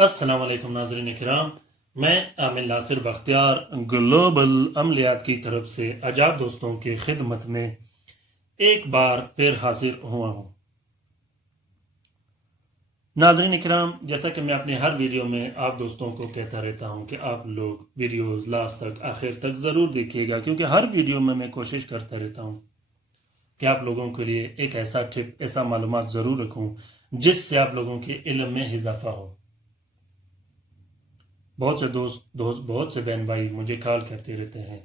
अस्सलाम वालेकुम नाज़रीन इकराम, मैं आमिर नासिर बख्तियार ग्लोबल अमलियात की तरफ से अजाब दोस्तों की खिदमत में एक बार फिर हाजिर हुआ हूँ। नाज़रीन इकराम, जैसा कि मैं अपने हर वीडियो में आप दोस्तों को कहता रहता हूँ कि आप लोग वीडियोस लास्ट तक आखिर तक ज़रूर देखिएगा, क्योंकि हर वीडियो में मैं कोशिश करता रहता हूँ कि आप लोगों के लिए एक ऐसा टिप, ऐसा मालूमात ज़रूर रखूँ जिससे आप लोगों के इल्म में इजाफा हो। बहुत से दोस्त बहुत से बहन भाई मुझे कॉल करते रहते हैं,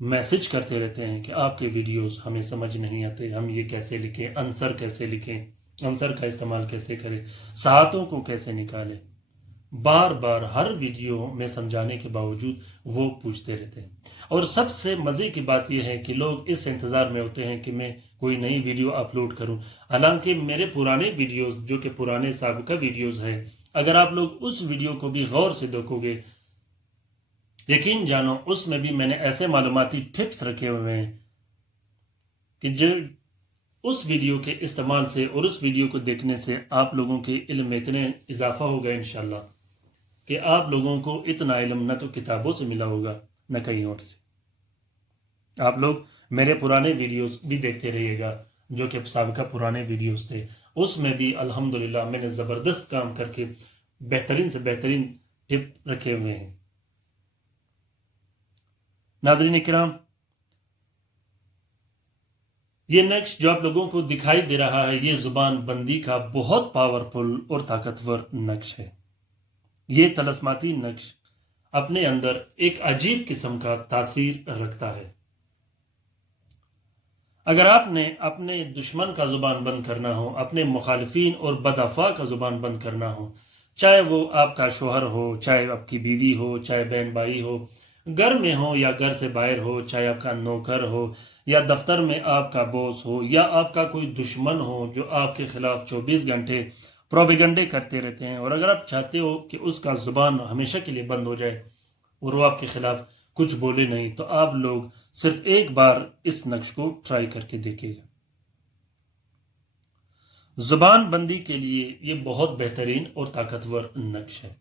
मैसेज करते रहते हैं कि आपके वीडियोस हमें समझ नहीं आते, हम ये कैसे लिखें, आंसर कैसे लिखें, आंसर का इस्तेमाल कैसे करें, सहातों को कैसे निकालें। बार बार हर वीडियो में समझाने के बावजूद वो पूछते रहते हैं। और सबसे मज़े की बात यह है कि लोग इस इंतज़ार में होते हैं कि मैं कोई नई वीडियो अपलोड करूं। हालांकि मेरे पुराने वीडियोस, जो कि पुराने साबिका वीडियोस हैं, अगर आप लोग उस वीडियो को भी गौर से देखोगे, यकीन जानो उसमें भी मैंने ऐसे मालूमाती टिप्स रखे हुए हैं कि जो उस वीडियो के इस्तेमाल से और उस वीडियो को देखने से आप लोगों के इल्म में इतने इजाफा होगा इंशाल्लाह कि आप लोगों को इतना इल्म न तो किताबों से मिला होगा न कहीं और से। आप लोग मेरे पुराने वीडियोस भी देखते रहिएगा, जो कि साबिका पुराने वीडियोस थे, उसमें भी अल्हम्दुलिल्लाह मैंने ज़बरदस्त काम करके बेहतरीन से बेहतरीन टिप रखे हुए हैं। नाज़रीन इकराम, ये नक्श जो आप लोगों को दिखाई दे रहा है, ये जुबान बंदी का बहुत पावरफुल और ताकतवर नक्श है। ये तलस्माती नक्श अपने अंदर एक अजीब किस्म का तासीर रखता है। अगर आपने अपने दुश्मन का जुबान बंद करना हो, अपने मुखालिफिन और बदअफा का जुबान बंद करना हो, चाहे वो आपका शोहर हो, चाहे आपकी बीवी हो, चाहे बहन भाई हो, घर में हो या घर से बाहर हो, चाहे आपका नौकर हो या दफ्तर में आपका बॉस हो, या आपका कोई दुश्मन हो जो आपके खिलाफ 24 घंटे प्रोपेगेंडे करते रहते हैं, और अगर आप चाहते हो कि उसका जुबान हमेशा के लिए बंद हो जाए और वो आपके खिलाफ कुछ बोले नहीं, तो आप लोग सिर्फ एक बार इस नक्श को ट्राई करके देखिएगा। जुबान बंदी के लिए ये बहुत बेहतरीन और ताकतवर नक्श है।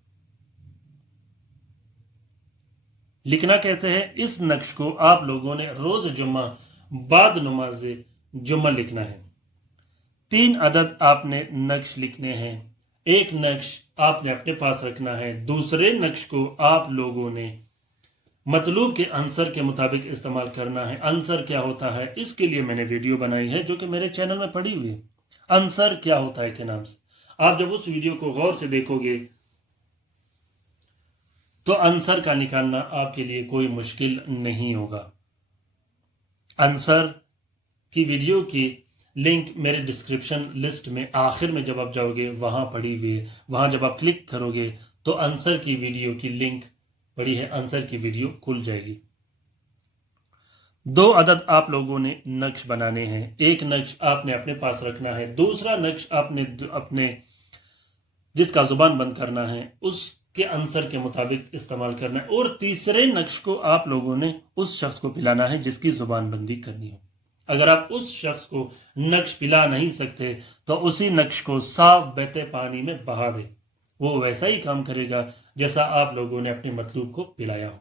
लिखना कैसे है? इस नक्श को आप लोगों ने रोज जुम्मा बाद नमाज जुम्मा लिखना है। 3 अदद आपने नक्श लिखने हैं। एक नक्श आपने अपने पास रखना है, दूसरे नक्श को आप लोगों ने मतलूब के आंसर के मुताबिक इस्तेमाल करना है। आंसर क्या होता है, इसके लिए मैंने वीडियो बनाई है जो कि मेरे चैनल में पड़ी हुई है, आंसर क्या होता है के नाम से। आप जब उस वीडियो को गौर से देखोगे तो आंसर का निकालना आपके लिए कोई मुश्किल नहीं होगा। आंसर की वीडियो की लिंक मेरे डिस्क्रिप्शन लिस्ट में आखिर में जब आप जाओगे वहां पड़ी हुई है, वहां जब आप क्लिक करोगे तो आंसर की वीडियो की लिंक पड़ी है, आंसर की वीडियो खुल जाएगी। 2 अदद आप लोगों ने नक्श बनाने हैं। एक नक्श आपने अपने पास रखना है, दूसरा नक्श आपने अपने जिसका जुबान बंद करना है उसके आंसर के मुताबिक इस्तेमाल करना है, और तीसरे नक्श को आप लोगों ने उस शख्स को पिलाना है जिसकी जुबान बंदी करनी हो। अगर आप उस शख्स को नक्श पिला नहीं सकते तो उसी नक्श को साफ बहते पानी में बहा दे, वो वैसा ही काम करेगा जैसा आप लोगों ने अपने मतलूब को पिलाया हो।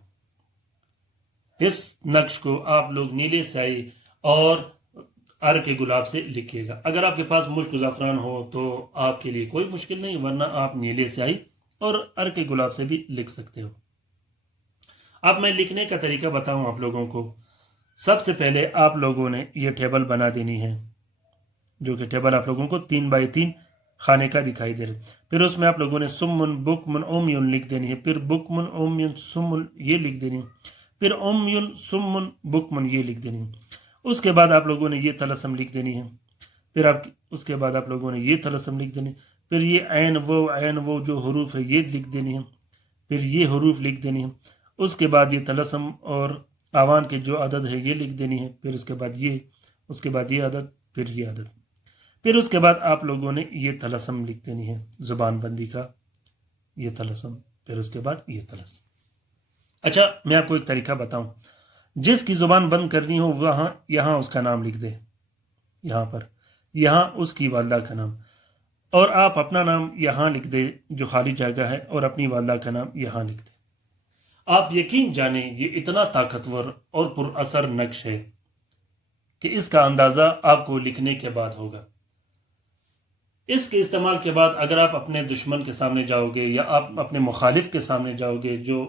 इस नक्श को आप लोग नीले स्याही और अर्क के गुलाब से लिखिएगा। अगर आपके पास मुश्क ज़ाफ़रान हो तो आपके लिए कोई मुश्किल नहीं, वरना आप नीले स्याही और अर्क के गुलाब से भी लिख सकते हो। अब मैं लिखने का तरीका बताऊं आप लोगों को। सबसे पहले आप लोगों ने ये टेबल बना देनी है, जो कि टेबल आप लोगों को 3 बाई 3 खाने का दिखाई दे रहा है। फिर उसमें आप लोगों ने सुमुन बुकमुन उमयुन लिख देनी है, फिर बुकमुन उमयुन सुमुन ये लिख देनी है, फिर उमयुन सुमुन बुकमुन ये लिख देनी है। उसके बाद आप लोगों ने ये तलसम लिख देनी है। फिर आप उसके बाद आप लोगों ने ये तलसम लिख देनी, फिर ये ऐन वो जो हरूफ है ये लिख देनी है, फिर ये हरूफ लिख देनी है। उसके बाद ये तलसम और आवान के जो अदद है ये लिख देनी है, फिर उसके बाद ये अदद, फिर ये अदद। फिर उसके बाद आप लोगों ने ये तलसम लिख देनी है, जुबान बंदी का ये तलसम, फिर उसके बाद ये तलसम। अच्छा, मैं आपको एक तरीका बताऊं। जिसकी जुबान बंद करनी हो यहां उसका नाम लिख दे, यहां उसकी वालदा का नाम। اور آپ اپنا نام یہاں لکھ دیں جو خالی جگہ ہے، اور اپنی والدہ کا نام یہاں لکھ دیں۔ آپ یقین جانیں یہ اتنا طاقتور اور پر اثر نقش ہے کہ اس کا اندازہ آپ کو لکھنے کے بعد ہوگا۔ اس کے استعمال کے بعد اگر آپ اپنے دشمن کے سامنے جاؤ گے یا آپ اپنے مخالف کے سامنے جاؤ گے جو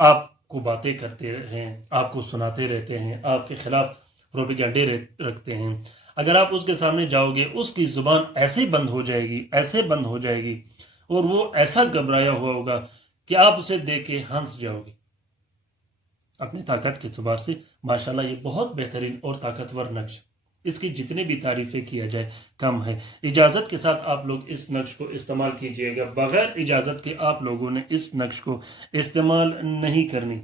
آپ کو باتیں کرتے ہیں، آپ کو سناتے رہتے ہیں، آپ کے خلاف پروپیگنڈے رکھتے ہیں، اگر آپ اس کے سامنے جاؤ گے اس کی زبان ایسے بند ہو جائے گی، ایسے بند ہو جائے گی، اور وہ ایسا گھبرایا ہوا ہوگا کہ آپ اسے دیکھ کے ہنس جاؤ گے اپنی طاقت کے اعتبار سے۔ ماشاءاللہ یہ بہت بہترین اور طاقتور نقش، اس کی جتنے بھی تعریفیں کیا جائے کم ہے۔ اجازت کے ساتھ آپ لوگ اس نقش کو استعمال کیجئے گا، بغیر اجازت کے آپ لوگوں نے اس نقش کو استعمال نہیں کرنی۔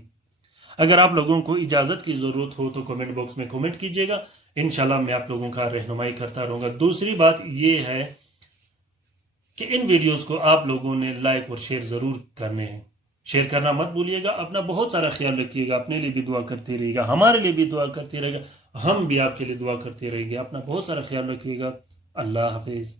اگر آپ لوگوں کو اجازت کی ضرورت ہو تو کمنٹ باکس میں کمنٹ کیجئے گا، انشاءاللہ میں آپ لوگوں کا رہنمائی کرتا رہوں گا۔ دوسری بات یہ ہے کہ ان ویڈیوز کو آپ لوگوں نے لائک اور شیئر ضرور کرنے ہیں، شیئر کرنا مت بھولیے گا۔ اپنا بہت سارا خیال رکھیے گا، اپنے لیے بھی دعا کرتے رہیے گا، ہمارے لیے بھی دعا کرتے رہے گا، ہم بھی آپ کے لیے دعا کرتے رہیں گے۔ اپنا بہت سارا خیال رکھیے گا۔ اللہ حافظ۔